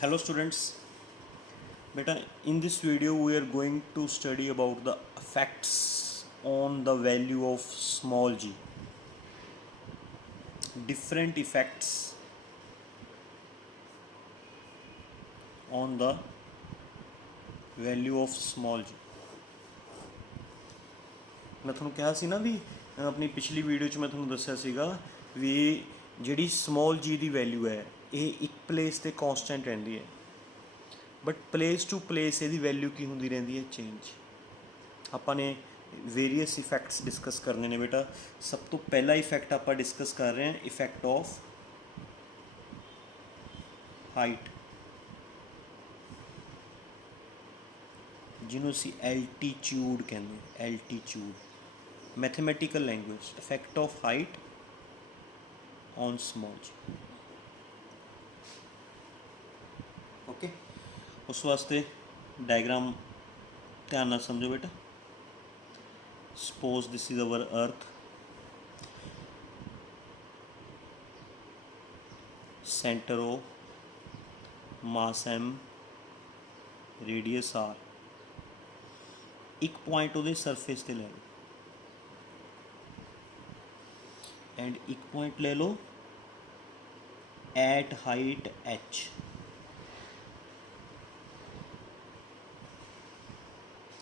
Hello students, beta in this video we are going to study about the effects on the value of small g. Different effects on the value of small g. मैं ਤੁਹਾਨੂੰ ਕਿਹਾ ਸੀ ਨਾ ਵੀ ਆਪਣੀ ਪਿਛਲੀ video 'ਚ ਮੈਂ ਤੁਹਾਨੂੰ ਦੱਸਿਆ ਸੀਗਾ ਵੀ ਜਿਹੜੀ ਸਮੋਲ ਜੀ ਦੀ ਵੈਲਿਊ ਹੈ ਇਹ ਇੱਕ ਪਲੇਸ 'ਤੇ ਕੌਂਸਟੈਂਟ ਰਹਿੰਦੀ ਹੈ, ਬਟ ਪਲੇਸ ਟੂ ਪਲੇਸ ਇਹਦੀ ਵੈਲਿਊ ਕੀ ਹੁੰਦੀ ਰਹਿੰਦੀ ਹੈ, ਚੇਂਜ। ਆਪਾਂ ਨੇ ਵੇਰੀਅਸ ਇਫੈਕਟਸ ਡਿਸਕਸ ਕਰਨੇ ਨੇ ਬੇਟਾ। ਸਭ ਤੋਂ ਪਹਿਲਾ ਇਫੈਕਟ ਆਪਾਂ ਡਿਸਕਸ ਕਰ ਰਹੇ ਹਾਂ, ਇਫੈਕਟ ਆਫ ਹਾਈਟ, ਜਿਹਨੂੰ ਅਸੀਂ ਐਲਟੀਚਿਊਡ ਕਹਿੰਦੇ ਹਾਂ। Altitude mathematical language, effect of height on small G. Okay, ਉਸ ਵਾਸਤੇ ਡਾਇਗਰਾਮ ਧਿਆਨ ਨਾਲ ਸਮਝੋ ਬੇਟਾ। Suppose this is our earth, center O, mass m, radius r। एक पॉइंट ਉਹਦੇ ਸਰਫੇਸ ਤੇ ਲੈ ਲਓ ਐਂਡ ਇੱਕ ਪੁਆਇੰਟ ਲੈ ਲਓ ਐਟ ਹਾਈਟ h।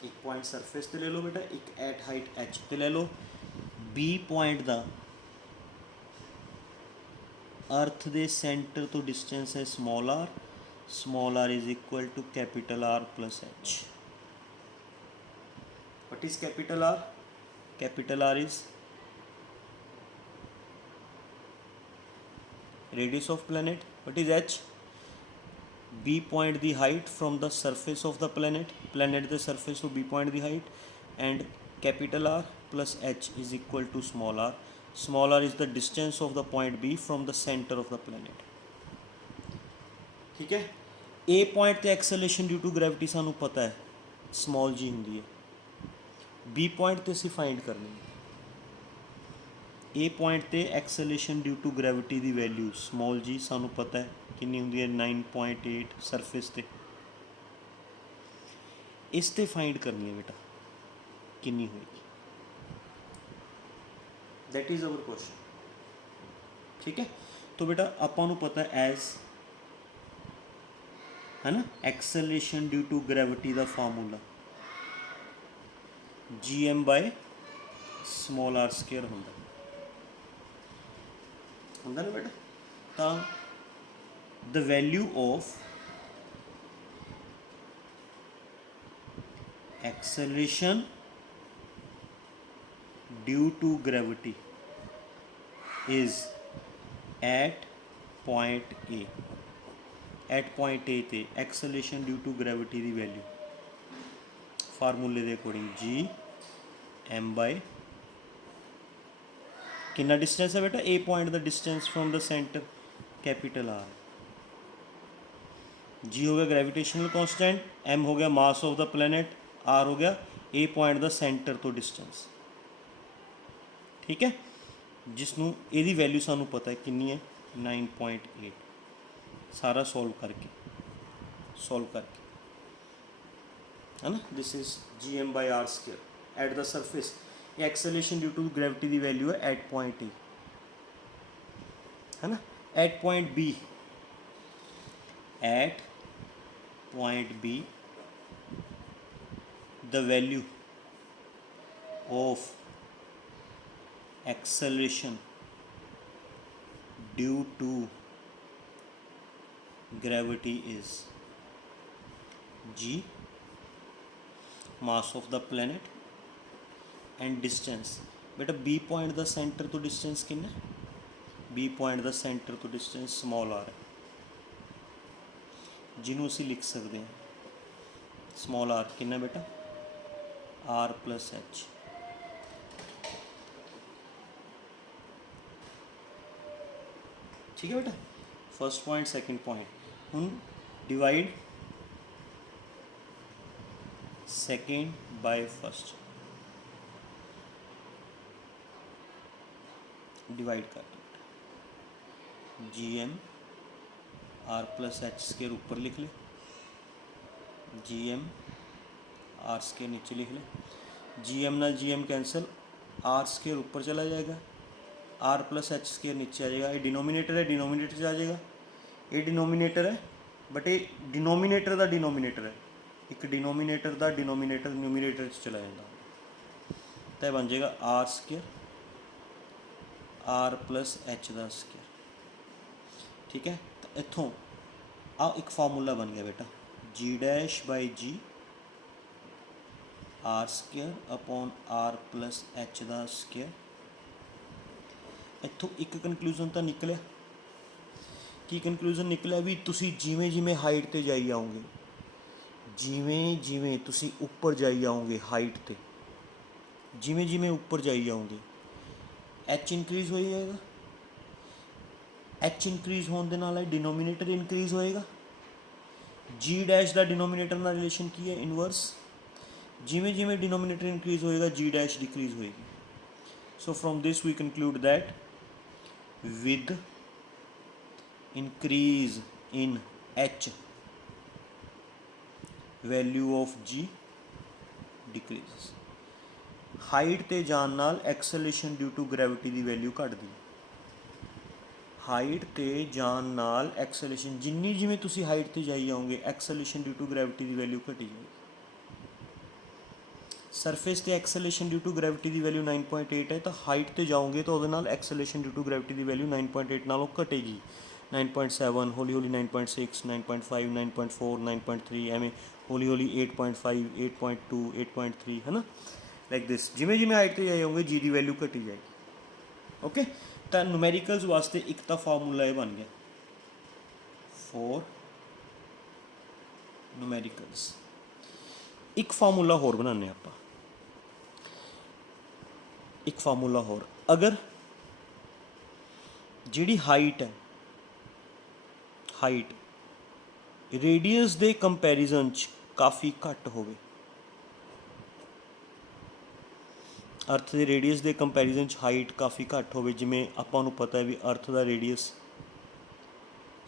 ਇੱਕ ਪੁਆਇੰਟ ਸਰਫੇਸ ਤੇ ਲੈ ਲਓ ਬੇਟਾ, ਇੱਕ ਐਟ ਹਾਈਟ h ਤੇ ਲੈ ਲਓ। b ਪੁਆਇੰਟ ਦਾ ਅਰਥ ਦੇ ਸੈਂਟਰ ਤੋਂ ਡਿਸਟੈਂਸ ਹੈ small r। small r is equal to capital R plus h। What is capital R? Capital R is radius of planet. What is h? B point the height from the surface of the planet the surface to B point the height, and capital R plus h is equal to small r. Small r is the distance of the point B from the center of the planet। ठीक है, A point ਤੇ acceleration due to gravity ਸਾਨੂੰ ਪਤਾ ਹੈ small g ਹੁੰਦੀ ਹੈ। B point ਤੇ ਅਸੀਂ find ਕਰਨੀ ਹੈ। A point ਤੇ acceleration due to gravity the value small g ਸਾਨੂੰ ਪਤਾ ਹੈ ਕਿੰਨੀ ਹੁੰਦੀ ਹੈ, 9.8 ਸਰਫੇਸ ਤੇ। ਇਸ ਤੇ find ਕਰਨੀ ਹੈ ਬੇਟਾ ਕਿੰਨੀ ਹੋਏਗੀ, that is our question। ਠੀਕ ਹੈ, तो बेटा ਆਪਾਂ ਨੂੰ ਪਤਾ ਐਜ਼ है ना एक्सेलरेशन ड्यू टू ग्रेविटी का formula gm by small r square होंगे ना बेटा। तो the value of acceleration due to gravity is at point A. At point A ते एक्सेलरेशन ड्यू टू ग्रेविटी की वैल्यू फार्मूले के अकॉर्डिंग जी एम बाय कितना डिस्टेंस है बेटा, ए पॉइंट का distance from the centre capital R. G हो गया ग्रेविटेशनल कांस्टेंट, एम हो गया mass of the planet, are हो गया ए पॉइंट का सेंटर तो डिस्टेंस। ठीक है, जिसनों यदी वैल्यू सानू पता है कितनी है, 9.8। सारा सॉल्व करके है ना। This is G M by R square at the surface. Acceleration due to gravity की वैल्यू है एट पॉइंट ए, है ना। At point B the value of acceleration due to gravity is g mass of the planet and distance। बेटा b point का centre तो distance कितना है, b point का सेंटर तो डिस्टेंस स्मॉल r है, जिन्हों असी लिख सकते हैं स्मॉल r कितना बेटा, r प्लस h। ठीक है बेटा, फर्स्ट पॉइंट सेकंड पॉइंट। हम divide second by first, divide कर G M R plus H square ऊपर लिख ले, जी एम आर स्केयर नीचे लिख ले, जी एम ना G M cancel, R square ऊपर चला जाएगा, आर प्लस एच स्केयर नीचे आ जाएगा। ये डिनोमीनेटर है, डिनोमीनेटर से आ जाएगा, ये डिनोमीनेटर है बट ये डिनोमीनेटर का डिनोमीनेटर है, एक डिनोमीनेटर का डिनोमीनेटर न्यूमीनेटर चला जाता, तो बन जाएगा R square R plus H का स्केयर। ठीक है, तो इतों आ एक फार्मूला बन गया बेटा, G dash by G R square upon R plus H का स्केयर। इतों एक कनक्लूजन तो निकलिया, की कनक्लूजन निकलिया भी तुसी जिमें जिमें हाइट ते जाई आओगे, जिमें जिमें तुसी उपर जाई आओगे हाइट ते, जिमें जिमें उपर जाई आओगे एच इनक्रीज हो जाएगा, एच इनक्रीज होने के नाल डिनोमीनेटर इनक्रीज होएगा, जी डैश का डिनोमीनेटर ना रिलेशन की है इनवर्स, जिमें जिमें डिनोमीनेटर इनक्रीज होएगा जी डैश डिक्रीज होएगी। So from this we conclude that with increase in h value of g decreases। Height ते जान नाल एक्सेलरेशन ड्यू टू ग्रेविटी की वैल्यू घटदी, हाइट ते जान नाल एक्सेलरेशन जिन्नी जिमें तुसी हाइट ते जाई आओगे एक्सेलरेशन ड्यू टू ग्रेविटी की वैल्यू घटी जाएगी। सरफेस ते एक्सेलरेशन ड्यू टू ग्रेविटी की वैल्यू 9.8 है, तो हाइट ते जाओगे तो वो एक्सेलरेशन ड्यू टू ग्रेविटी की वैल्यू 9.8 नालों घटेगी, 9.7 हौली हौली 9.6 9.5 9.4 9.3 एवं हौली हौली 8.5 8.2 8.3 है ना, लाइक दिस जिमें जिमें हाइट ते जाए होंगे जी की वैल्यू घटी जाएगी। ओके, तो न्यूमेरिकल्स वास्ते एक तो फार्मूला ये बन गया फॉर न्यूमेरिकल्स। एक फार्मूला होर बनाने आप, एक फार्मूला होर, अगर जिहड़ी हाइट है हाइट रेडियस के कंपैरिजन च काफ़ी घट होवे, अर्थ के रेडियस के कंपैरिजन च हाइट काफ़ी घट होवे, जिमें आपां नूं पता है भी अर्थ का रेडियस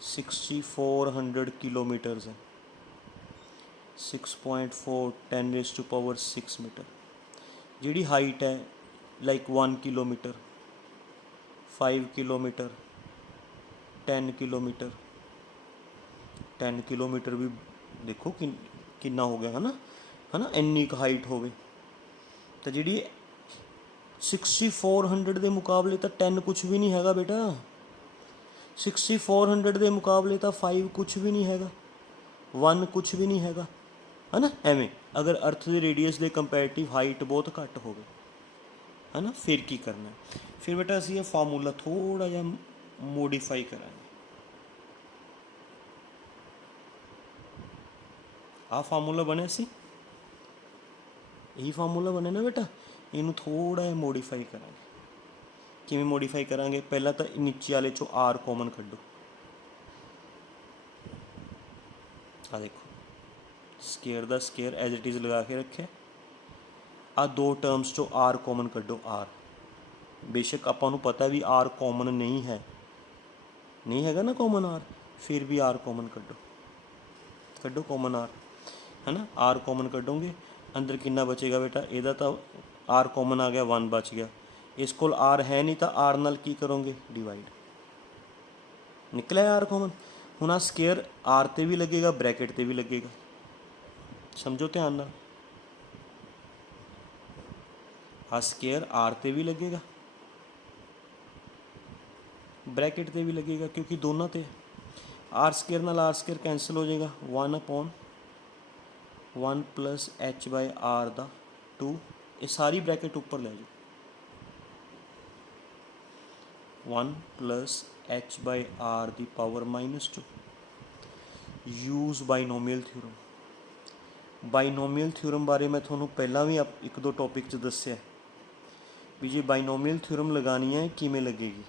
6400 किलोमीटरस है, 6.4 10⁻⁶ मीटर, जिहड़ी हाइट है like 1 kilometre 5 kilometre 10 kilometre 10 kilometre भी देखो कितना हो गया है ना इन्नी क हाइट होवे, तो जी 6400 के मुकाबले तो 10 कुछ भी नहीं हैगा बेटा, 6400 के मुकाबले तो 5 कुछ भी नहीं हैगा, 1 कुछ भी नहीं हैगा, है ना। एवें अगर अर्थ के रेडियस के कंपैरेटिव हाइट बहुत घट होवे है ना, फिर की करना, फिर बेटा असीं ये फार्मूला थोड़ा जिहा मोडिफाई करांगे। आ फार्मूला बने सी, यही फार्मूला बने ना बेटा, इनू थोड़ा जिहा मोडिफाई करांगे। किवें मोडिफाई करांगे, पहला तो नीचे वाले चों आर कॉमन कड्डो, आ देखो स्केयर दा स्केयर एज इट इज़ लगा के रखे, आ दो टर्म्स चो आर कॉमन कड्डो, आर बेशक आपां नूं पता भी आर कॉमन नहीं है, नहीं हैगा ना कॉमन आर, फिर भी आर कॉमन कड्डो, कड्डो कॉमन आर है ना, आर कॉमन कड्डोगे अंदर कितना बचेगा बेटा, ਇਹਦਾ तो आर कॉमन आ गया 1 बच गया, इस कोल आर है नहीं तो आर नाल की करोगे डिवाइड, निकला आर कॉमन। हुण आ स्केयर आर ते भी लगेगा ब्रैकेट ते भी लगेगा, समझो ध्यान नाल, आ स्केयर आर ते भी लगेगा ब्रैकेट ते भी लगेगा, क्योंकि दोनों ते आर स्केयर नाल आर स्केयर कैंसल हो जाएगा, 1/1 प्लस एच बाय आर दा 2, ये सारी ब्रैकेट ऊपर ले जाओ, 1 प्लस एच बाय आर दी power -2, use binomial theorem. Binomial theorem बारे मैं थोनों पहला भी एक दो टॉपिक च दस्सिया भी, जे बाइनोमियल थ्योरम लगानी है किमें लगेगी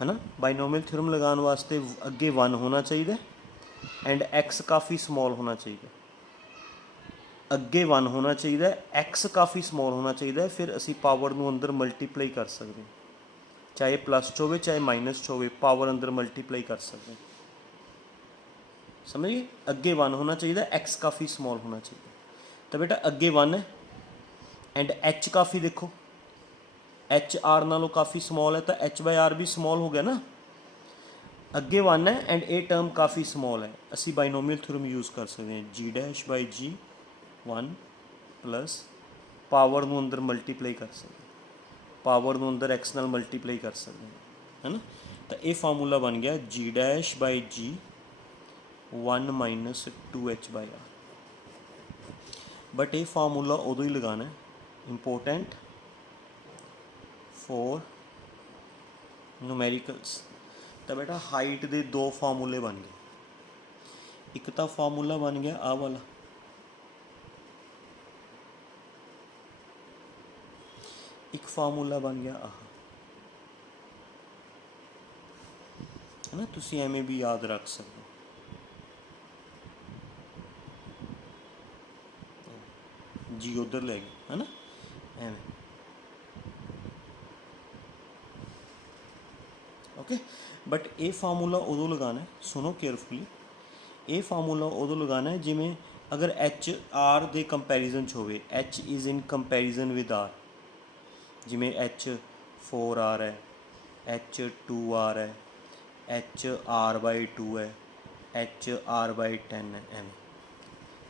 है ना। बाइनोमियल थ्योरम लगाने वास्ते अगे 1 होना चाहिए एंड एक्स काफ़ी स्मॉल होना चाहिए, अगे 1 होना चाहिए, एक्स काफ़ी स्मॉल होना चाहिए, फिर असी पावर नूं अंदर मल्टीप्लाई कर सकते हैं, चाहे प्लस च होवे चाहे माइनस च होवे, पावर अंदर मल्टीप्लाई कर सकते हैं। समझ गए, अगे 1 होना चाहिए, एक्स काफ़ी स्मॉल होना चाहिए। तो बेटा अगे 1 है एंड एच काफ़ी देखो एच आर नालों काफ़ी स्मॉल है, तो एच बाय आर भी स्मॉल हो गया ना। अगे 1 है एंड ए टर्म काफ़ी स्मॉल है, असी बाइनोमियल थ्योरम यूज़ कर सकते हैं, G dash by G 1 plus power ਨੂੰ अंदर मल्टीप्लाई कर सकते, पावर ਨੂੰ अंदर एक्स नाल मल्टीप्लाई कर सकते हैं, है ना। तो ये फार्मूला बन गया G dash by G 1 minus 2h by R. But ये फार्मूला उदों ही लगाना है, इंपोर्टेंट फॉर न्यूमेरिकल्स। तो बेटा हाइट के 2 फार्मूले बन गए, एक तो फार्मूला बन गया आ वाला, एक फार्मूला बन गया आह, है ना। तुसी एवें भी याद रख सकते हो, जी उधर ले गए, है ना, एवें। ओके बट ये फार्मूला उदों लगाना है, सुनो केयरफुली, ये फार्मूला उदों लगाना है जिमें अगर एच आर दे कंपैरिजन च होवे, H is in comparison with R, जिमें एच 4 आर है, एच 2 आर है, एच आर बाई 2 है, एच आर बाई 10 है, एवें।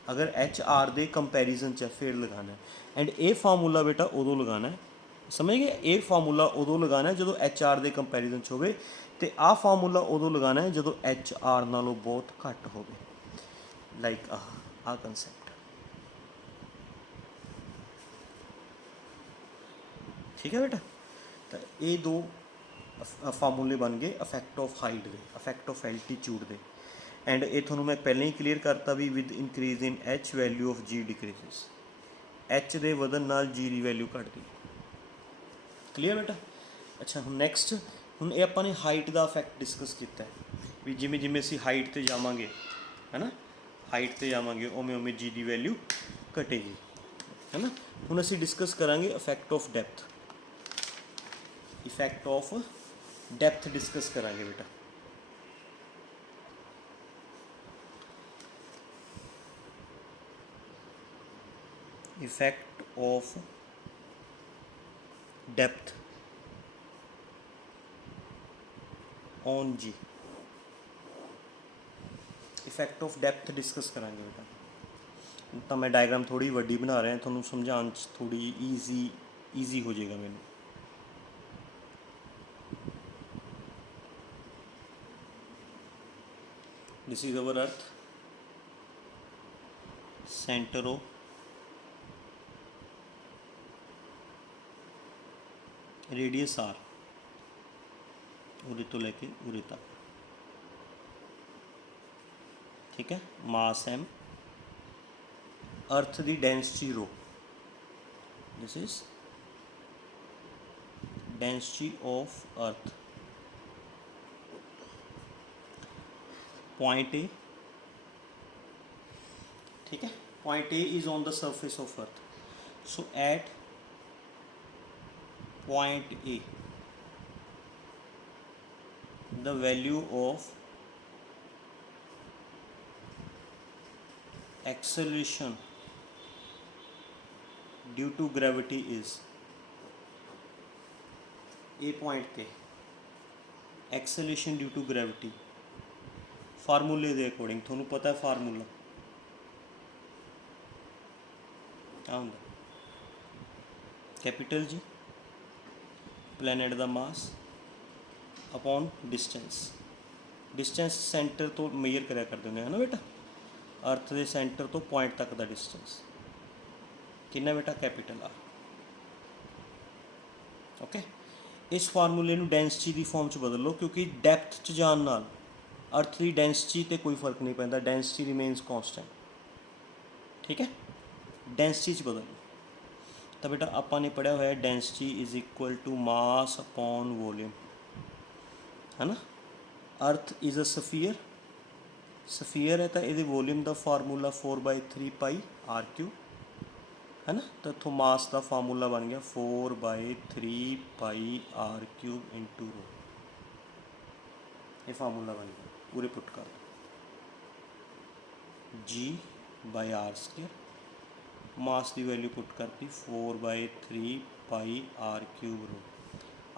अगर एच आर दे कंपैरिजन च फिर लगाना है एंड ये फार्मूला बेटा उदों लगाना है, समझ गए, ये फार्मूला उदों लगाना है जो एच आर दे कंपैरिजन च होवे, ते आ फार्मूला उदों लगाना है जो एच आर नालों बहुत घट होवे, लाइक आ कंसैप्ट। ठीक है बेटा, तो ये 2 फार्मूले बन गए इफैक्ट ऑफ हाइट दे, इफैक्ट ऑफ एल्टीट्यूड दे, एंड ये थोनों मैं पहले ही क्लीयर करता भी with increase in H value of G decreases, H दे वधन नाल जी की वैल्यू घटती। क्लीयर बेटा। अच्छा हम नैक्सट, हम ये अपने हाइट का इफैक्ट डिस्कस किया भी जिमें जिमें असी हाइट पर जावांगे, है ना, हाइट पर जावांगे उमें उमें जी की वैल्यू घटेगी, है ना। हम असी डिस्कस करांगे effect of depth, effect of depth discuss करांगे बेटा। Effect of depth on G, effect of depth discuss करांगे बेटा। तो मैं डायग्राम थोड़ी वड्डी बना रहा थोनों समझाने थोड़ी ईजी हो जाएगा मैंने। This is our earth, centre of radius R, उरे तो लेके उरे तक, ठीक है। मास एम, अर्थ की density rho, this is density of earth, point A, ठीक है। Point A is on the surface of earth, so at point A the value of acceleration due to gravity is, A point पे acceleration due to gravity फार्मूले के according थोनों पता है formula क्या होंगे, capital G planet का mass upon distance, distance centre तो major कराया करते हैं, है ना बेटा, अर्थ के सेंटर तो पॉइंट तक का डिस्टेंस कितना बेटा, कैपिटल आर। ओके इस फार्मूले नू डेंसिटी की फॉर्म च बदल लो, क्योंकि डैप्थ च जान नाल अर्थ की डेंसिटी ते कोई फर्क नहीं पैंदा, डेंसिटी रिमेन्स कॉन्सटेंट, ठीक है। डेंसिटी च बदल लो, तो बेटा आपा ने पढ़िया हुआ density is equal to mass upon volume, है ना। अर्थ इज़ अ सफीयर, सफीयर है तो ये वॉल्यूम का फार्मूला 4/3 पाई आर क्यू, है ना। तो इतों मास का फार्मूला बन गया 4/3 pi R cube into rho, ये फार्मूला बन गया, पूरे पुट कर। G by R square, mass की वैल्यू पुट करती 4/3 pi R cube rho,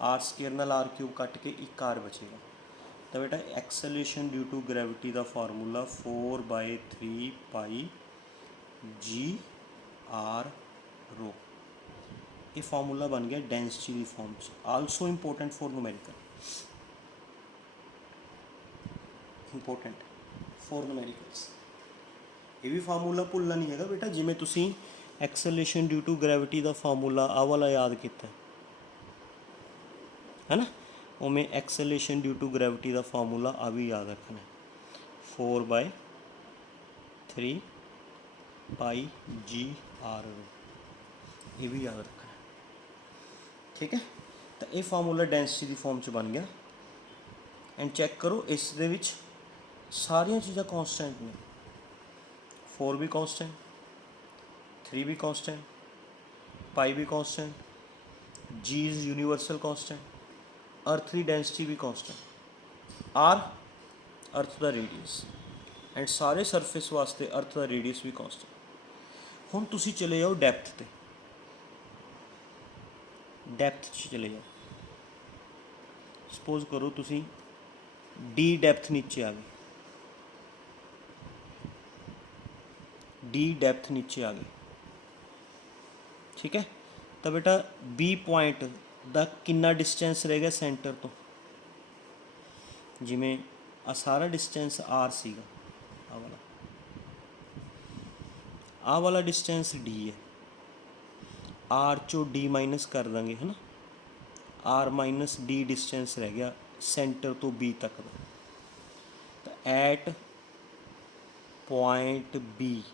R square नाल आर क्यूब कट के एक आर बचेगा। तो बेटा एक्सेलरेशन ड्यू टू ग्रैविटी का formula 4/3 pi G R rho, ये फार्मूला बन गया डेंसिटी की फॉर्म च, also important for numerical, important for numericals. ये भी फार्मूला भुलना नहीं है बेटा, जिमें तुसी एक्सेलरेशन ड्यू टू ग्रैविटी का फार्मूला आ वाला याद किया है ना, उमें एक्सेलरेशन ड्यू टू ग्रैविटी का फार्मूला आ भी याद रखना है, 4/3 पाई जी आर रो, ये भी याद रखना है। ठीक है, तो ये फार्मूला डेंसिटी की फॉर्म च बन गया। एंड चैक करो इस दे विच सारिया चीज़ां कॉन्सटेंट ने, 4 भी कॉन्सटेंट, 3 भी कॉन्सटेंट, पाई भी constant, G is universal constant, earth की डेंसिटी भी कॉन्सटेंट, आर अर्थ का रेडियस, एंड सारे सरफेस वास्ते अर्थ का रेडियस भी कॉन्सटेंट। हुण तुसी चले जाओ डैप्थ ते, डैप्थ चले जाओ, सपोज करो तुसी डी डैप्थ नीचे आ गई, डी डैप्थ नीचे आ गई, ठीक है। तो बेटा बी पॉइंट का कितना डिस्टेंस रह गया सेंटर तो, जिमें आ सारा डिस्टेंस आर सीगा, आ वाला डिस्टेंस डी है, आर चो डी माइनस कर देंगे है ना, आर माइनस डी डिस्टेंस रह गया सेंटर तो बी तक का। तो एट पॉइंट बी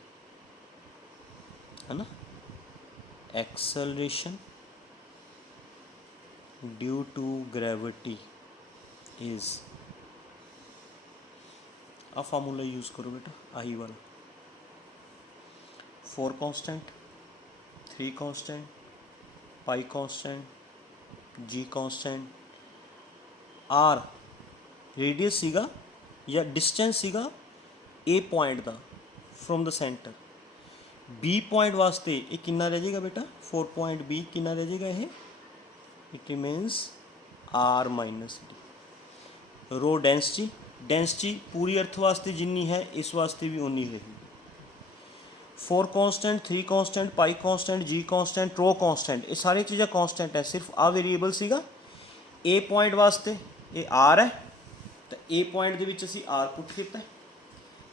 है ना, acceleration due to gravity is, आ फार्मूला यूज करो बेटा, आई वाला, 4 constant, 3 constant, pi constant, G constant, R radius सीगा या डिस्टेंस सीगा ए पॉइंट का from the centre, B point वास्ते ये कितना रह जाएगा बेटा, 4 पॉइंट बी कितना रह जाएगा, ये it means R minus D. Rho density, density पूरी अर्थ वास्ते जिन्नी है इस वास्ते भी उन्नी रहेगी। 4 constant, 3 constant, pi constant, G constant, रो कांस्टेंट, ये सारी चीज़ें कांस्टेंट है, सिर्फ आ वेरीएबल सीगा ए पॉइंट वास्ते ये आर है, तो ए पॉइंट के विच असी आर पुट किया,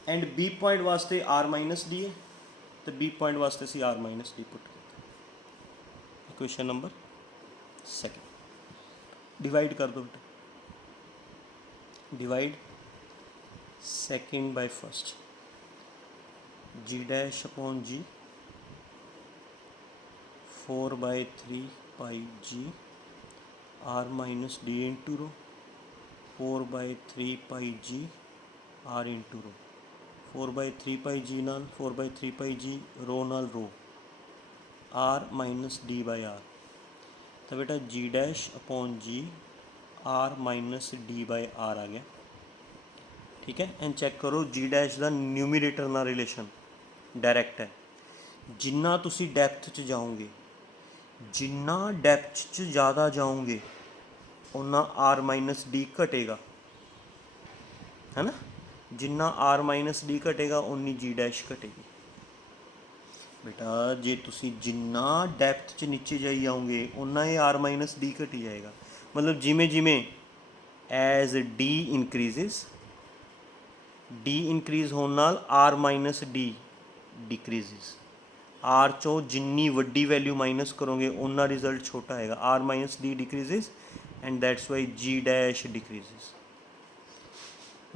एंड बी पॉइंट वास्ते आर माइनस डी है, तो बी पॉइंट वास्ते असी आर माइनस डी पुट किया। इक्वेशन नंबर 2 डिवाइड कर दो बेटा, divide second by first, G dash upon G 4/3 pi G R minus D into rho, 4/3 pi G R into rho, 4/3 pi G नाल 4/3 pi G rho नाल rho, R minus D by R. तो बेटा G dash upon G R minus D by R आ गया, ठीक है। And cheque करो जी dash का न्यूमीरेटर ना रिलेशन डायरैक्ट है, जिन्ना तुसी डैप्थ च जाओगे, जिन्ना डैप्थ च ज़्यादा जाओगे उन्ना आर माइनस डी घटेगा, है ना, जिन्ना आर माइनस डी घटेगा उन्नी जी डैश घटेगी। बेटा जे तुसी जिन्ना डैप्थ च नीचे जाई जाओगे उन्ना ही आर माइनस डी घटी जाएगा, मतलब जिमें जिमें as D increases, D increase होने नाल R minus D decreases, R चो जिन्नी वड्डी वैल्यू माइनस करोगे उन्ना रिजल्ट छोटा आएगा, R minus D decreases and that's why G dash decreases.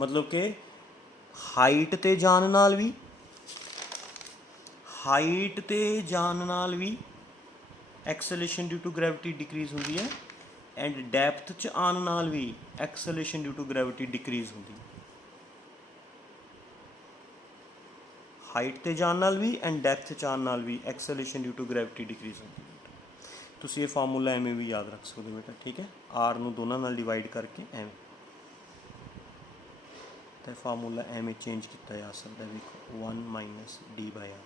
मतलब कि हाइट ते जान नाल भी, हाइट ते जान नाल भी acceleration due to gravity decrease होंदी है, एंड डैप्थ च आन नाल भी acceleration due to gravity decrease होंदी है। हाइट ते जान नाल भी एंड डैप्थ च आन नाल भी acceleration due to gravity decrease होंदी है। तुसीं ये फार्मूला एवें भी याद रख सकते हो बेटा, ठीक है, आर नूं दोनों नाल डिवाइड करके एवें। तो फार्मूला एवें चेंज किया जा सकता है, 1 माइनस डी बाई आर,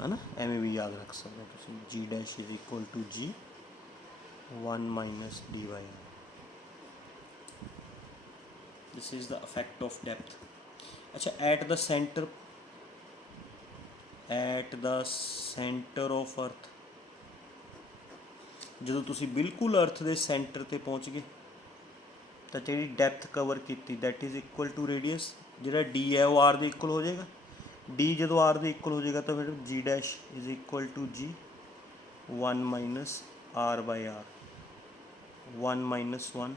है ना, एवें भी याद रख सकते हो तुम, G dash is equal to G 1 minus D by R. This is the effect of depth. अच्छा, at the centre of earth, ਜਦੋਂ ਤੁਸੀਂ ਬਿਲਕੁਲ ਅਰਥ ਦੇ ਸੈਂਟਰ ਤੇ ਪਹੁੰਚ ਗਏ ਤਾਂ ਜਿਹੜੀ ਡੈਪਥ ਕਵਰ ਕੀਤੀ that is equal to radius, ਜਿਹੜਾ ਡੀ ਹੈ ਉਹ ਆਰ ਦੇ ਇਕੁਅਲ ਹੋ ਜਾਏਗਾ। ਡੀ ਜਦੋਂ ਆਰ ਦੇ ਇਕੁਅਲ ਹੋ ਜਾਏਗਾ ਤਾਂ ਫਿਰ ਜੀ dash is equal to G 1 minus R by R, 1 minus 1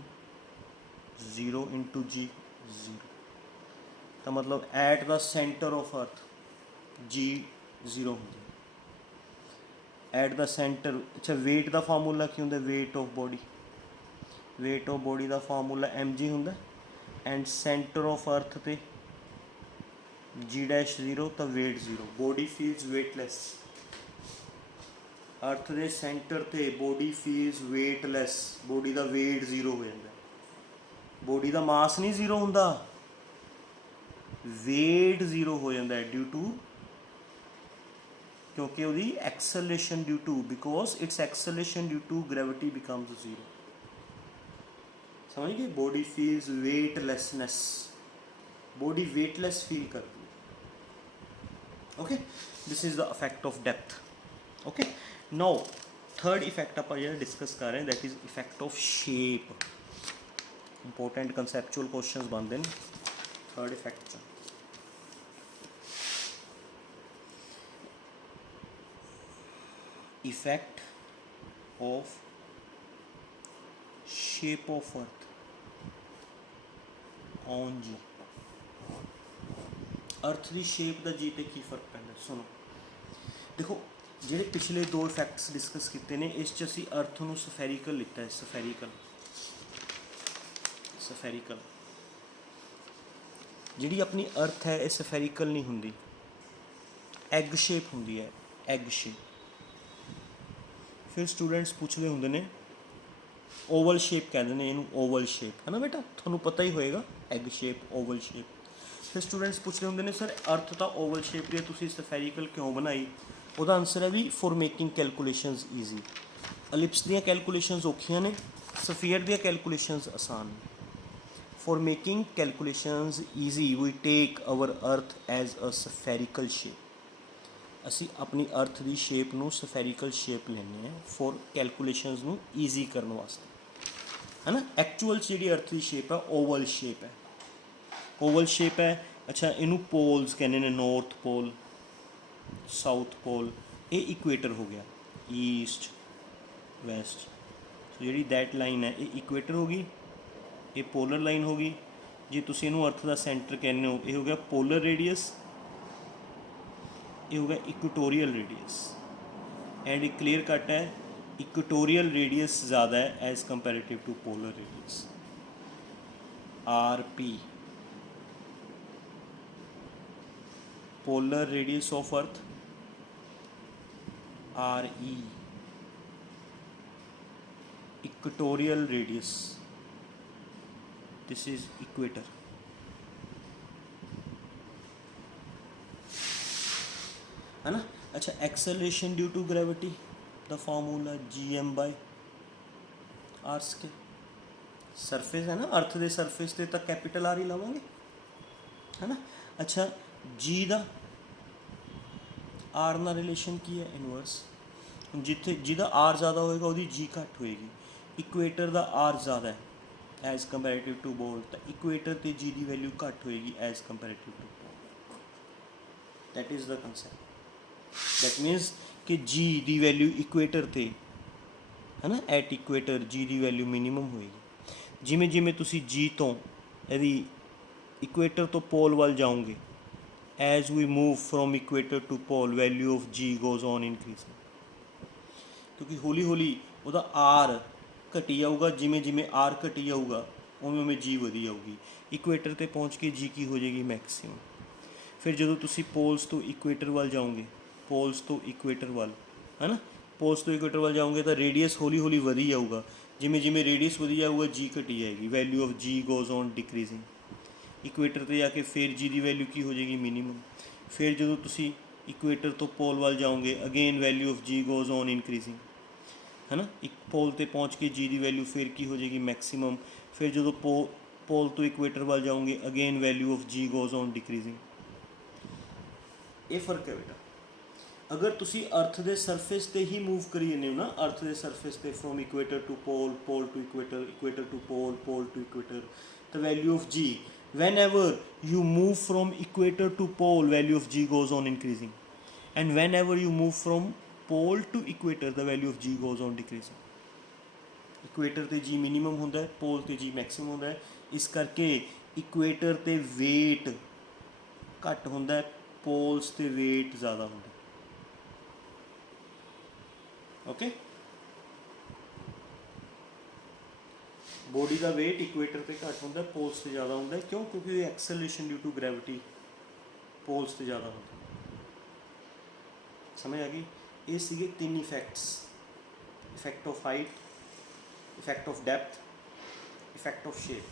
0 into G 0, ਤਾਂ ਮਤਲਬ ਐਟ ਦਾ ਸੈਂਟਰ ਆਫ ਅਰਥ ਜੀ 0 ਹੁੰਦੀ ਹੈ। ਐਟ ਦਾ ਸੈਂਟਰ, ਅੱਛਾ ਵੇਟ ਦਾ ਫਾਰਮੂਲਾ ਕੀ ਹੁੰਦਾ, weight of body, weight of body ਦਾ ਫਾਰਮੂਲਾ ਐਮ ਜੀ ਹੁੰਦਾ, ਐਂਡ ਸੈਂਟਰ ਆਫ ਅਰਥ ਤੇ ਜੀ ਡੈਸ਼ 0 ਤਾਂ ਵੇਟ 0, ਬੋਡੀ ਫੀਲਸ ਵੇਟਲੈਸ। ਅਰਥ ਦੇ ਸੈਂਟਰ ਤੇ ਬੋਡੀ ਫੀਲਸ ਵੇਟਲੈਸ, ਬੋਡੀ ਦਾ ਵੇਟ 0 ਹੋ ਜਾਂਦਾ। ਬੋਡੀ ਦਾ ਮਾਸ ਨਹੀਂ 0 ਹੁੰਦਾ, ਵੇਟ 0 ਹੋ ਜਾਂਦਾ ਡਿਊ ਟੂ, क्योंकि वो acceleration due to, because it's acceleration due to gravity becomes 0। समझ गए, body feels weightlessness, body weightless feel करती है। Okay, this is the effect of depth. Okay, now third effect आप डिस्कस कर रहे हैं, that is effect of shape. Important conceptual questions बनते हैं third effect. Effect of shape of earth on G, earth की shape का जी ते की फर्क पैंदा। सुनो, देखो ਜਿਹੜੇ पिछले 2 इफेक्ट्स डिस्कस किए हैं, इस असी अर्थ ਨੂੰ सफेरिकल लिता है, सफेरिकल ਜਿਹੜੀ अपनी अर्थ है ये सफेरिकल नहीं होंगी, एग शेप होंगी है, एग शेप। फिर स्टूडेंट्स पूछते होंगे ने ओवल शेप कहते हैं इनू, ओवल शेप है ना बेटा, थोनू पता ही होएगा एग शेप, ओवल शेप। फिर स्टूडेंट्स पूछते होंगे ने सर अर्थ तो ओवल शेप की तुसी सफेरिकल क्यों बनाई, ਉਹਦਾ आंसर है भी for making calculations easy. Ellipse ਦੀਆਂ कैलकुलेशनस औखियां ने, सफीयर ਦੀਆਂ कैलकुलेशनस आसान ने। For making calculations easy we take our earth as a spherical shape. ਅਸੀਂ अपनी अर्थ की शेप ਨੂੰ सफेरिकल शेप ਲੈਂਦੇ हैं फॉर कैलकुलेशनस ਨੂੰ ईजी करने वास्ते, है ना। एक्चुअल जी अर्थ की शेप है ओवल शेप है, ओवल शेप है। अच्छा, इनू पोल्स कहने ने, नॉर्थ पोल, साउथ पोल, ये इक्वेटर हो गया, ईस्ट वैस्ट। तो जी दैट लाइन है ये इक्वेटर होगी, ये पोलर लाइन होगी। जे तुम इनू अर्थ का सेंटर कहने हो, ये हो गया पोलर रेडियस, ये हो गया इक्वेटोरियल रेडियस। एंड एक क्लियर कट है, इक्वेटोरियल रेडियस ज़्यादा है as comparative to polar radius. R P polar radius of earth, R E equatorial radius, this is equator, है ना। अच्छा, acceleration due to gravity the formula G M by R square. Surface है ना, अर्थ के surface से तो capital R ही लवेंगे, है ना। अच्छा, जी का आर ना रिलेशन की है, इनवर्स। जिथे जिदा आर ज़्यादा होएगा वो जी घट होएगी। इक्वेटर का आर ज़्यादा है एज कंपेरेटिव टू पोल, तो इक्वेटर ते जी की वैल्यू घट होएगी as comparative to pole. That is the concept. That means कि जी की वैल्यू इक्वेटर ते, है ना, एट इक्वेटर जी की वैल्यू मिनीमम होएगी। जिमें जिमें तुसी जी तो यदि इक्वेटर तो पोल वाल जाओगे, as we move from equator to pole value of G goes on increasing, क्योंकि हौली हौली वह आर घटी जाऊगा। जिमें जिमें आर घटी जाऊगा उमें उमें जी वधी जाऊगी। इक्वेटर ते पहुँच के जी की हो जाएगी मैक्सिमम। फिर जो तुसी पोल्स तो इक्वेटर वाल जाओगे, पोल्स तो इक्वेटर वाल, है ना, पोल्स तो इक्वेटर वाल जाओगे तो रेडियस हौली हौली वधी जाऊगा। ਜਿਵੇਂ ਜਿਵੇਂ ਰੇਡੀਅਸ ਵਧੀ ਜਾਊਗਾ ਜੀ ਘਟੀ ਜਾਏਗੀ, ਵੈਲਿਊ ਆਫ ਜੀ ਗੋਜ਼ ਔਨ ਡਿਕਰੀਜ਼ਿੰਗ। ਇਕੁਏਟਰ 'ਤੇ ਜਾ ਕੇ ਫਿਰ ਜੀ ਦੀ ਵੈਲਿਊ ਕੀ ਹੋ ਜਾਏਗੀ, ਮਿਨੀਮਮ। ਫਿਰ ਜਦੋਂ ਤੁਸੀਂ ਇਕੁਏਟਰ ਤੋਂ ਪੋਲ ਵੱਲ ਜਾਓਗੇ ਅਗੇਨ ਵੈਲਿਊ ਆਫ ਜੀ ਗੋਜ਼ ਔਨ ਇਨਕਰੀਜ਼ਿੰਗ, ਹੈ ਨਾ। ਇੱਕ ਪੋਲ 'ਤੇ ਪਹੁੰਚ ਕੇ ਜੀ ਦੀ ਵੈਲਿਊ ਫਿਰ ਕੀ ਹੋ ਜਾਏਗੀ, ਮੈਕਸੀਮਮ। ਫਿਰ ਜਦੋਂ ਪੋਲ ਤੋਂ ਇਕੁਏਟਰ ਵੱਲ ਜਾਓਗੇ ਅਗੇਨ ਵੈਲਿਊ ਆਫ ਜੀ ਗੋਜ਼ ਔਨ ਡਿਕਰੀਜ਼ਿੰਗ। ਇਹ ਫਰਕ ਹੈ ਬੇਟਾ। ਅਗਰ ਤੁਸੀਂ ਅਰਥ ਦੇ ਸਰਫੇਸ 'ਤੇ ਹੀ ਮੂਵ ਕਰੀ ਜਾਂਦੇ ਹੋ ਨਾ, ਅਰਥ ਦੇ ਸਰਫੇਸ 'ਤੇ from equator to pole, pole to equator, equator to pole, pole to equator, the value of g, whenever you move from equator to pole, value of g goes on increasing, and whenever you move from pole to equator, the value of g goes on decreasing. Equator 'ਤੇ g minimum ਹੁੰਦਾ ਹੈ, ਪੋਲ 'ਤੇ g maximum ਹੁੰਦਾ ਹੈ। ਇਸ ਕਰਕੇ equator 'ਤੇ wait ਘੱਟ ਹੁੰਦਾ ਹੈ, ਪੋਲਸ 'ਤੇ ਵੇਟ ਜ਼ਿਆਦਾ ਹੁੰਦਾ। ਓਕੇ, ਬੋਡੀ ਦਾ ਵੇਟ ਇਕੁਏਟਰ 'ਤੇ ਘੱਟ ਹੁੰਦਾ, ਪੋਲਸ 'ਤੇ ਜ਼ਿਆਦਾ ਹੁੰਦਾ। ਕਿਉਂ? ਕਿਉਂਕਿ acceleration due to gravity poles 'ਤੇ ਜ਼ਿਆਦਾ ਹੁੰਦਾ। ਸਮਝ ਆ ਗਈ? ਇਹ ਸੀਗੇ 3 effects: effect of height, effect of depth, effect of shape,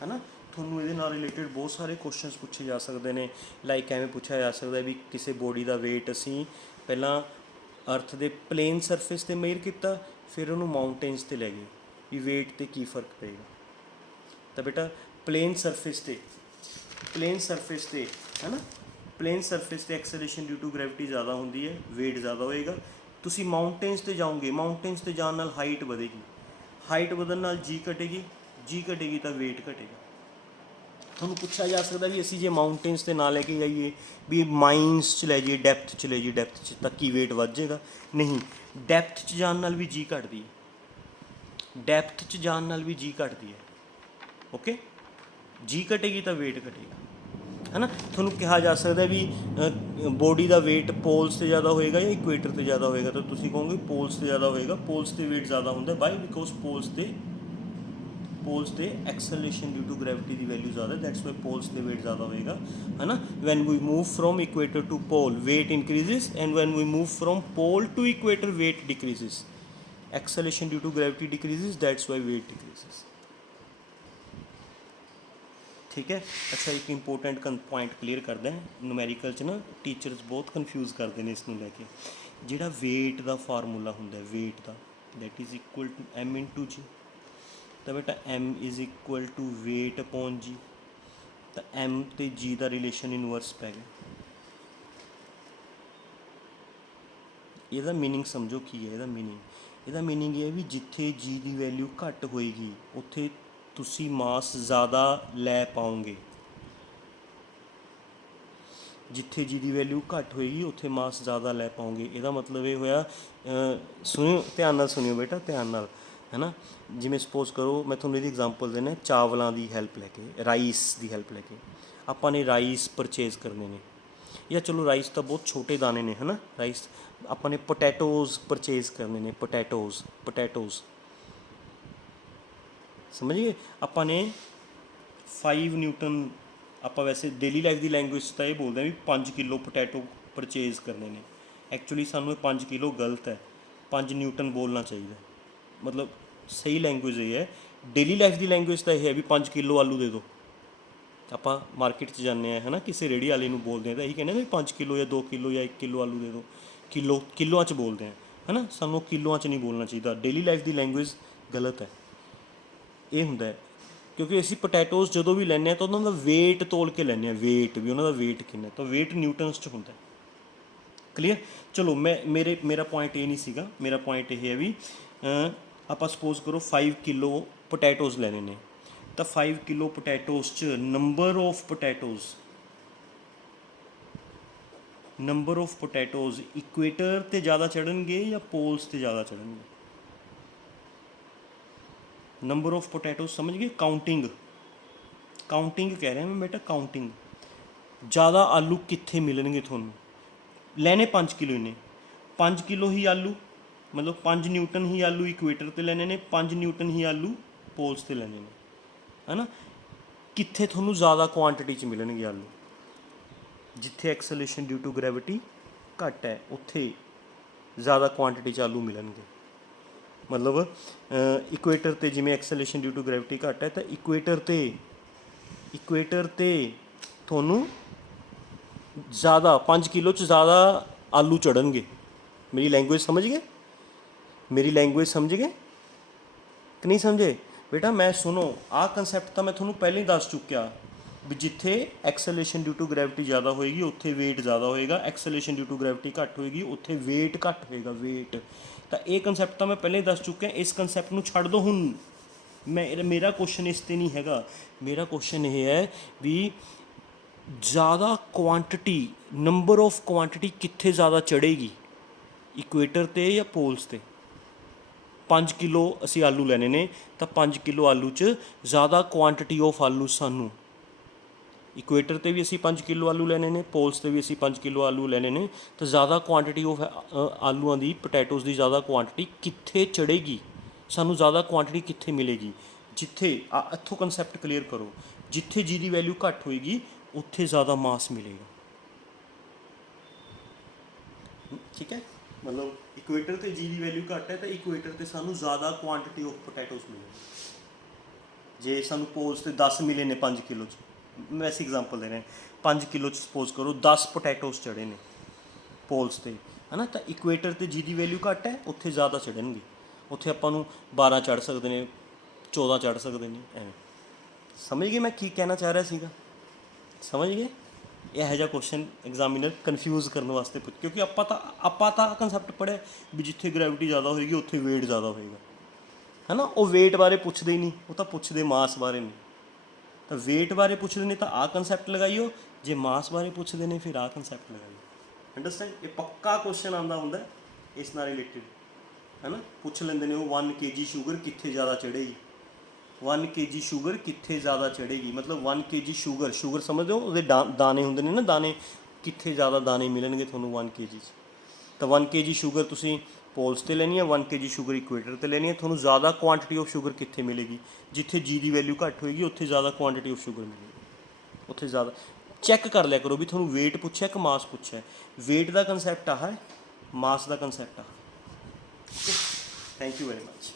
ਹੈ ਨਾ। ਤੁਹਾਨੂੰ ਇਹਦੇ ਨਾਲ ਰਿਲੇਟਡ ਬਹੁਤ ਸਾਰੇ ਕੁਐਸਚਨਸ ਪੁੱਛੇ ਜਾ ਸਕਦੇ ਨੇ। ਲਾਈਕ ਐਵੇਂ ਪੁੱਛਿਆ ਜਾ ਸਕਦਾ ਵੀ ਕਿਸੇ ਬੋਡੀ ਦਾ ਵੇਟ ਅਸੀਂ ਪਹਿਲਾਂ ਅਰਥ ਦੇ ਪਲੇਨ ਸਰਫੇਸ 'ਤੇ ਮੇਜ਼ਰ ਕੀਤਾ, ਫਿਰ ਉਹਨੂੰ ਮਾਊਂਟੇਨਸ 'ਤੇ ਲੈ ਗਏ, ਵੀ ਵੇਟ 'ਤੇ ਕੀ ਫਰਕ ਪਏਗਾ। ਤਾਂ ਬੇਟਾ ਪਲੇਨ ਸਰਫੇਸ 'ਤੇ ਹੈ ਨਾ, ਪਲੇਨ ਸਰਫੇਸ 'ਤੇ ਐਕਸਲਰੇਸ਼ਨ ਡਿਊ ਟੂ ਗ੍ਰੈਵਿਟੀ ਜ਼ਿਆਦਾ ਹੁੰਦੀ ਹੈ, ਵੇਟ ਜ਼ਿਆਦਾ ਹੋਏਗਾ। ਤੁਸੀਂ ਮਾਊਂਟੇਨਸ 'ਤੇ ਜਾਓਗੇ, ਮਾਊਂਟੇਨਸ 'ਤੇ ਜਾਣ ਨਾਲ ਹਾਈਟ ਵਧੇਗੀ, ਹਾਈਟ ਵਧਣ ਨਾਲ ਜੀ ਘਟੇਗੀ, ਜੀ ਘਟੇਗੀ ਤਾਂ ਵੇਟ ਘਟੇਗਾ। ਤੁਹਾਨੂੰ ਪੁੱਛਿਆ ਜਾ ਸਕਦਾ ਵੀ ਅਸੀਂ ਜੇ ਮਾਊਂਟੇਨਸ 'ਤੇ ਨਾ ਲੈ ਕੇ ਜਾਈਏ, ਵੀ ਮਾਈਨਸ 'ਚ ਲੈ ਜਾਈਏ, ਡੈਪਥ 'ਚ ਲੈ ਜਾਈਏ, ਡੈਪਥ 'ਚ ਤਾਂ ਕੀ ਵੇਟ ਵੱਧ ਜਾਏਗਾ? ਨਹੀਂ, ਡੈਪਥ 'ਚ ਜਾਣ ਨਾਲ ਵੀ ਜੀ ਘਟਦੀ ਹੈ, ਡੈਪਥ 'ਚ ਜਾਣ ਨਾਲ ਵੀ ਜੀ ਘਟਦੀ ਹੈ। ਓਕੇ, ਜੀ ਘਟੇਗੀ ਤਾਂ ਵੇਟ ਘਟੇਗਾ, ਹੈ ਨਾ। ਤੁਹਾਨੂੰ ਕਿਹਾ ਜਾ ਸਕਦਾ ਵੀ ਬੋਡੀ ਦਾ ਵੇਟ ਪੋਲਸ 'ਤੇ ਜ਼ਿਆਦਾ ਹੋਏਗਾ ਜਾਂ ਇਕੁਏਟਰ 'ਤੇ ਜ਼ਿਆਦਾ ਹੋਏਗਾ, ਤਾਂ ਤੁਸੀਂ ਕਹੋਗੇ ਪੋਲਸ 'ਤੇ ਜ਼ਿਆਦਾ ਹੋਏਗਾ। ਪੋਲਸ 'ਤੇ ਵੇਟ ਜ਼ਿਆਦਾ ਹੁੰਦਾ, ਬਾਈ ਬਿਕੋਜ਼ ਪੋਲਸ 'ਤੇ ਐਕਸਲਰੇਸ਼ਨ ਡਿਊ ਟੂ ਗ੍ਰੈਵਿਟੀ ਦੀ ਵੈਲਿਊ ਜ਼ਿਆਦਾ, ਦੈਟਸ ਵਾਈ ਪੋਲਸ 'ਤੇ ਵੇਟ ਜ਼ਿਆਦਾ ਹੋਏਗਾ, ਹੈ ਨਾ। When we move from equator to pole weight increases, and when we move from pole to equator weight decreases. Acceleration due to gravity decreases, that's why weight decreases. ਠੀਕ ਹੈ। ਅੱਛਾ, ਇੱਕ important point clear ਕਰਦਾ ਹੈ। Numerical 'ਚ ਨਾ teachers ਬਹੁਤ confuse ਕਰਦੇ ਨੇ ਇਸ ਨੂੰ ਲੈ ਕੇ। ਜਿਹੜਾ ਵੇਟ ਦਾ ਫਾਰਮੂਲਾ ਹੁੰਦਾ, ਵੇਟ ਦਾ, that is equal to m into G. ਤਾਂ ਬੇਟਾ m is equal to weight upon G. ਤਾਂ m ਅਤੇ g ਦਾ ਰਿਲੇਸ਼ਨ ਇਨਵਰਸ ਪੈ ਗਿਆ। ਇਹਦਾ ਮੀਨਿੰਗ ਸਮਝੋ ਕੀ ਹੈ। ਇਹਦਾ ਮੀਨਿੰਗ ਇਹ ਹੈ ਵੀ ਜਿੱਥੇ g ਦੀ ਵੈਲਿਊ ਘੱਟ ਹੋਏਗੀ ਉੱਥੇ ਤੁਸੀਂ ਮਾਸ ਜ਼ਿਆਦਾ ਲੈ ਪਾਓਗੇ, ਜਿੱਥੇ ਜੀ ਦੀ ਵੈਲਿਊ ਘੱਟ ਹੋਏਗੀ ਉੱਥੇ ਮਾਸ ਜ਼ਿਆਦਾ ਲੈ ਪਾਓਗੇ। ਇਹਦਾ ਮਤਲਬ ਇਹ ਹੋਇਆ, ਸੁਣਿਓ, ਧਿਆਨ ਨਾਲ ਸੁਣਿਓ ਬੇਟਾ, ਧਿਆਨ ਨਾਲ, ਹੈ ਨਾ। ਜਿਵੇਂ ਸਪੋਜ਼ ਕਰੋ, ਮੈਂ ਤੁਹਾਨੂੰ ਇਹਦੀ ਐਗਜ਼ਾਮਪਲ ਦਿੰਦਾ, ਚਾਵਲਾਂ ਦੀ ਹੈਲਪ ਲੈ ਕੇ, ਰਾਈਸ ਦੀ ਹੈਲਪ ਲੈ ਕੇ। ਆਪਾਂ ਨੇ ਰਾਈਸ ਪਰਚੇਜ਼ ਕਰਨੇ ਨੇ, ਜਾਂ ਚਲੋ ਰਾਈਸ ਤਾਂ ਬਹੁਤ ਛੋਟੇ ਦਾਣੇ ਨੇ, ਹੈ ਨਾ। ਰਾਈਸ ਆਪਾਂ ਨੇ ਪੋਟੈਟੋਜ਼ ਪਰਚੇਜ਼ ਕਰਨੇ ਨੇ, ਪੋਟੈਟੋਜ਼ ਸਮਝ ਗਏ। ਆਪਾਂ ਨੇ 5 ਨਿਊਟਨ, ਆਪਾਂ ਵੈਸੇ ਡੇਲੀ ਲਾਈਫ ਦੀ ਲੈਂਗੁਏਜ 'ਚ ਤਾਂ ਇਹ ਬੋਲਦੇ ਹਾਂ ਵੀ 5 ਕਿਲੋ ਪੋਟੈਟੋ ਪਰਚੇਜ਼ ਕਰਨੇ ਨੇ। ਐਕਚੁਅਲੀ ਸਾਨੂੰ ਇਹ 5 ਕਿਲੋ ਗਲਤ ਹੈ, 5 ਨਿਊਟਨ ਬੋਲਣਾ ਚਾਹੀਦਾ। ਮਤਲਬ ਸਹੀ ਲੈਂਗੁਏਜ ਇਹ ਹੈ, ਡੇਲੀ ਲਾਈਫ ਦੀ ਲੈਂਗੁਏਜ ਤਾਂ ਇਹ ਹੈ ਵੀ 5 ਕਿਲੋ ਆਲੂ ਦੇ ਦਿਓ। ਆਪਾਂ ਮਾਰਕੀਟ 'ਚ ਜਾਂਦੇ ਹਾਂ, ਹੈ ਨਾ, ਕਿਸੇ ਰੇਹੜੀ ਵਾਲੇ ਨੂੰ ਬੋਲਦੇ ਹਾਂ ਤਾਂ ਇਹੀ ਕਹਿੰਦੇ ਵੀ 5 ਕਿਲੋ ਜਾਂ 2 ਕਿਲੋ ਜਾਂ 1 ਕਿਲੋ ਆਲੂ ਦੇ ਦਿਓ। ਕਿਲੋਆਂ 'ਚ ਬੋਲਦੇ ਹਾਂ, ਹੈ ਨਾ। ਸਾਨੂੰ ਕਿਲੋਆਂ 'ਚ ਨਹੀਂ ਬੋਲਣਾ ਚਾਹੀਦਾ, ਡੇਲੀ ਲਾਈਫ ਦੀ ਲੈਂਗੁਏਜ ਗਲਤ ਹੈ। ਇਹ ਹੁੰਦਾ ਹੈ ਕਿਉਂਕਿ ਅਸੀਂ ਪੋਟੈਟੋਜ਼ ਜਦੋਂ ਵੀ ਲੈਂਦੇ ਹਾਂ ਤਾਂ ਉਹਨਾਂ ਦਾ ਵੇਟ ਤੋਲ ਕੇ ਲੈਂਦੇ ਹਾਂ, ਵੇਟ ਵੀ ਉਹਨਾਂ ਦਾ ਵੇਟ ਕਿੰਨਾ, ਤਾਂ ਵੇਟ ਨਿਊਟਨਸ 'ਚ ਹੁੰਦਾ। ਕਲੀਅਰ? ਚਲੋ ਮੇਰਾ ਪੁਆਇੰਟ ਇਹ ਨਹੀਂ ਸੀਗਾ। ਮੇਰਾ ਪੁਆਇੰਟ ਇਹ ਹੈ ਵੀ ਆਪਾਂ ਸਪੋਜ਼ ਕਰੋ 5 ਕਿਲੋ ਪੋਟੈਟੋਜ਼ ਲੈਣੇ ਨੇ, ਤਾਂ 5 ਕਿਲੋ ਪੋਟੈਟੋਜ਼ 'ਚ ਨੰਬਰ ਆਫ ਪੋਟੈਟੋਜ਼ ਇਕੁਏਟਰ 'ਤੇ ਜ਼ਿਆਦਾ ਚੜ੍ਹਨਗੇ ਜਾਂ ਪੋਲਸ 'ਤੇ ਜ਼ਿਆਦਾ ਚੜ੍ਹਨਗੇ? ਨੰਬਰ ਆਫ ਪੋਟੈਟੋਜ਼ ਸਮਝ ਗਏ? ਕਾਊਂਟਿੰਗ ਕਹਿ ਰਿਹਾ ਮੈਂ ਬੇਟਾ, ਕਾਊਂਟਿੰਗ। ਜ਼ਿਆਦਾ ਆਲੂ ਕਿੱਥੇ ਮਿਲਣਗੇ ਤੁਹਾਨੂੰ? ਲੈਣੇ 5 ਕਿਲੋ ਨੇ, 5 ਕਿਲੋ ਹੀ ਆਲੂ, ਮਤਲਬ 5 ਨਿਊਟਨ ਹੀ ਆਲੂ ਇਕੁਏਟਰ 'ਤੇ ਲੈਣੇ ਨੇ, 5 ਨਿਊਟਨ ਹੀ ਆਲੂ ਪੋਲਸ 'ਤੇ ਲੈਣੇ ਨੇ, ਹੈ ਨਾ। ਕਿੱਥੇ ਤੁਹਾਨੂੰ ਜ਼ਿਆਦਾ ਕੁਆਂਟਿਟੀ 'ਚ ਮਿਲਣਗੇ ਆਲੂ? ਜਿੱਥੇ ਐਕਸਲਰੇਸ਼ਨ ਡਿਊ ਟੂ ਗ੍ਰੈਵਿਟੀ ਘੱਟ ਹੈ ਉੱਥੇ ਜ਼ਿਆਦਾ ਕੁਆਂਟਿਟੀ 'ਚ ਆਲੂ ਮਿਲਣਗੇ। मतलब ਇਕੁਏਟਰ ਤੇ ਜਿਵੇਂ ਐਕਸਲੇਸ਼ਨ ਡਿਊ ਟੂ ਗ੍ਰੈਵਿਟੀ ਘੱਟ ਹੈ ਤਾਂ ਇਕੁਏਟਰ ਤੇ ਤੁਹਾਨੂੰ ज़्यादा 5 किलो च ज़्यादा आलू चढ़नगे। मेरी लैंग्वेज समझ गए? मेरी लैंग्वेज समझ गए कि नहीं समझे बेटा? मैं सुनो आ कंसैप्ट तो मैं थोनों पहले ही दस चुक्या भी जिथे एक्सलेशन ड्यू टू ग्रैविटी ज़्यादा होएगी उत्थे वेट ज़्यादा होएगा, एक्सलेशन ड्यू टू ग्रैविटी घट होएगी उत्थे वेट घट होएगा। वेट तो ये कंसैप्ट तो मैं पहले ही दस चुक्या। इस कंसैप्ट नूं छड्ड दो हुण। मेरा क्वेश्चन इस ते नहीं हैगा। मेरा क्वेश्चन ये है भी ज़्यादा क्वांटिटी, नंबर ऑफ क्वांटिटी कित्थे ज़्यादा चढ़ेगी, इक्वेटर ते या पोल्स ते? 5 किलो असी आलू लेने ने तो 5 किलो आलू च ज़्यादा क्वांटिटी ऑफ आलू सानू इक्वेटर ते भी असी 5 किलो आलू लेने ने, पोल्स ते भी असी 5 किलो आलू लेने ने, तो ज़्यादा क्वांटिटी ऑफ आलूआं दी पोटैटोज़ की ज़्यादा क्वांटिटी कित्थे चढ़ेगी, सानू ज़्यादा क्वांटिटी कित्थे मिलेगी? जिथे इत्थों कंसैप्ट क्लीयर करो, जिथे जी दी वैल्यू घट होएगी उत्थे ज़्यादा मास मिलेगा। ठीक है, मतलब इक्वेटर ते जी की वैल्यू घट है तो इक्वेटर ते सानू ज़्यादा क्वांटिटी ऑफ पोटैटोज़ मिलेगी। जे सानू पोल्स ते 10 मिले ने 5 किलो च, वैसे एग्जांपल दे रहे हैं, 5 किलो च सपोज करो 10 पोटैटोज़ चढ़े ने पोल्स ते, है ना? तो इक्वेटर ते जी की वैल्यू घट है उत्थे ज़्यादा चढ़नगे, उत्थे आपां नू 12 चढ़ सकते हैं, 14 चढ़ सकते हैं। एवें समझ गए मैं की कहना चाह रहा सीगा? समझ गए? यह जिहा क्वेश्चन एग्जामिनर कन्फ्यूज़ करने वास्ते पुछ, क्योंकि ਆਪਾਂ ਤਾਂ कंसैप्ट पढ़े भी जिथे ग्रैविटी ज़्यादा होएगी उत्थे वेट ज़्यादा होएगा, है ना? वो वेट बारे पुछदे ही नहीं, वो तो पुछदे मास बारे नहीं। तो वेट बारे पुछदे ने तो आ कंसैप्ट लगाइयो, जे मास बारे पुछदे ने फिर आ कंसैप्ट लगाइयो। अंडरस्टैंड? ये पक्का क्वेश्चन आंदा हुंदा इस नाल रिलेटिड, है ना? पुछ लेंदे ने 1 kg शुगर कित्थे ज़्यादा चढ़ेगी, 1 kg शुगर कित्थे ज़्यादा चढ़ेगी, मतलब 1 kg शुगर समझ दो उहदे दाने होंदे ने ना, दाने कित्थे ज़्यादा दाने मिलणगे तुहानूं 1 kg च। तो 1 kg शुगर तुसीं पोल्स ते लैनी है, 1 kg शुगर इक्वेटर ते लैनी है, तुहानूं ज़्यादा क्वांटिटी ऑफ शुगर कित्थे मिलेगी? जिथे जी की वैल्यू घट होएगी उत्थे ज़्यादा क्वांटिटी ऑफ शुगर मिलेगी, उत्थे ज़्यादा। चैक कर लिया करो भी तुहानूं वेट पुछया कि मास पुछया। वेट का कंसैप्ट आ है, मास का कंसैप्ट आ। Thank you very much.